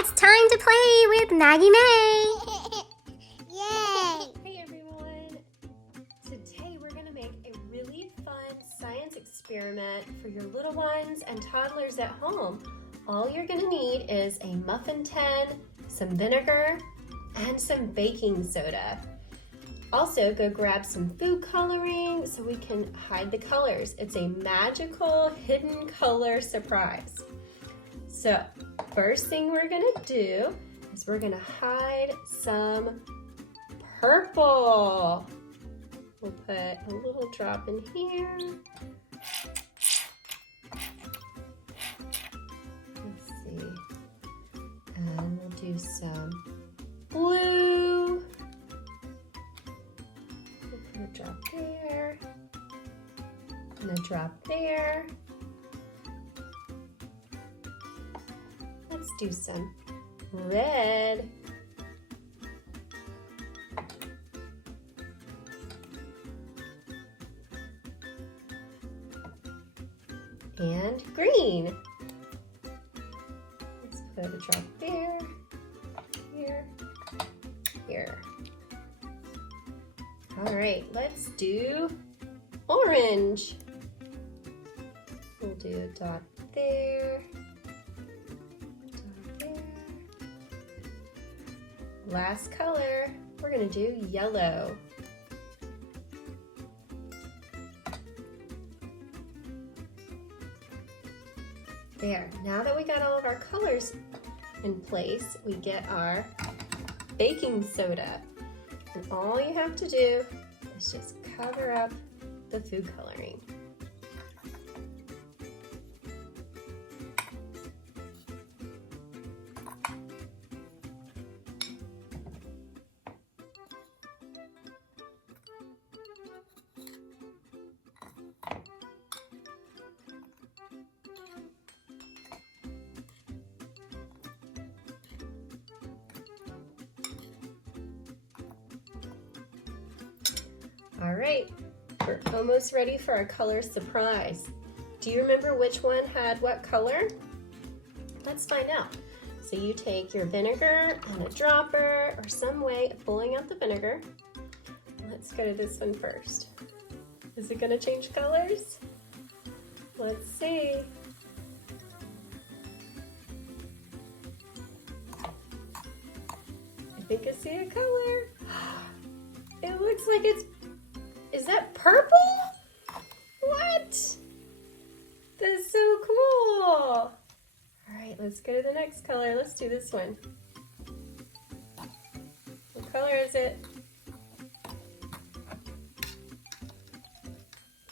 It's time to play with Maggie May! Yay! Hey everyone! Today we're going to make a really fun science experiment for your little ones and toddlers at home. All you're going to need is a muffin tin, some vinegar, and some baking soda. Also, go grab some food coloring so we can hide the colors. It's a magical hidden color surprise. So, first thing we're gonna do is we're gonna hide some purple. We'll put a little drop in here. Let's see. And we'll do some blue. We'll put a drop there. And a drop there. Let's do some red. And green. Let's put a drop there, here, here. All right, let's do orange. We'll do a dot there. Last color, we're gonna do yellow. There, now that we got all of our colors in place, we get our baking soda. And all you have to do is just cover up the food coloring. All right, we're almost ready for our color surprise. Do you remember which one had what color? Let's find out. So you take your vinegar and a dropper or some way of pulling out the vinegar. Let's go to this one first. Is it gonna change colors? Let's see. I think I see a color. It looks like it's, is that purple? What? That's so cool. All right, let's go to the next color. Let's do this one. What color is it?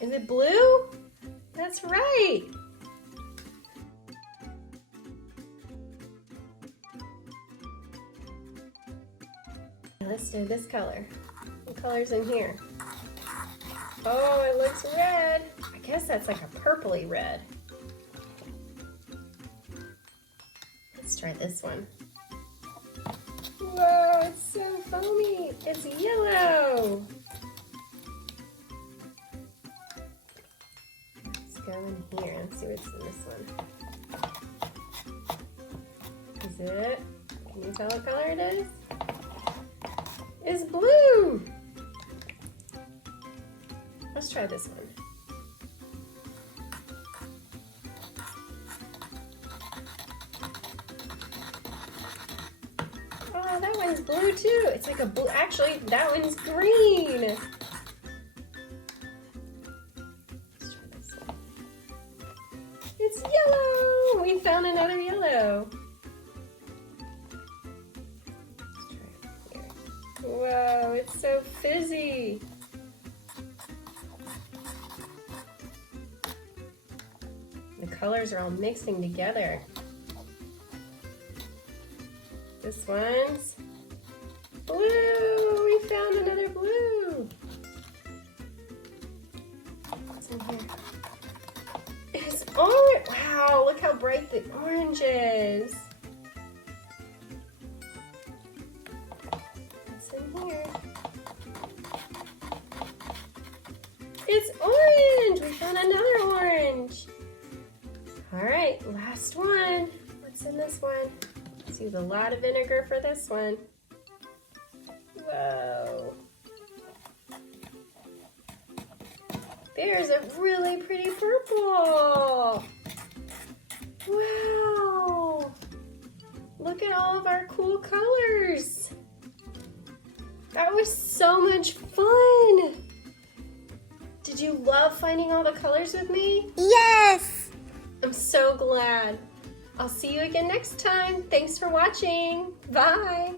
Is it blue? That's right. Let's do this color. What color's in here? Oh, it looks red. I guess that's like a purpley red. Let's try this one. Whoa, it's so foamy. It's yellow. Let's go in here and see what's in this one. Is it? Can you tell what color it is? It's blue. Let's try this one. Oh, that one's blue too. It's like a blue, actually, that one's green. Let's try this one. It's yellow. We found another yellow. Let's try it here. Whoa, it's so fizzy. The colors are all mixing together. This one's blue. We found another blue. What's in here? It's orange. Wow, look how bright the orange is. What's in here? It's orange. We found another orange. All right, last one. What's in this one? Let's Let's use a lot of vinegar for this one. Whoa. There's a really pretty purple. Wow. Look at all of our cool colors. That was so much fun. Did you love finding all the colors with me? Yes! I'm so glad. I'll see you again next time. Thanks for watching. Bye.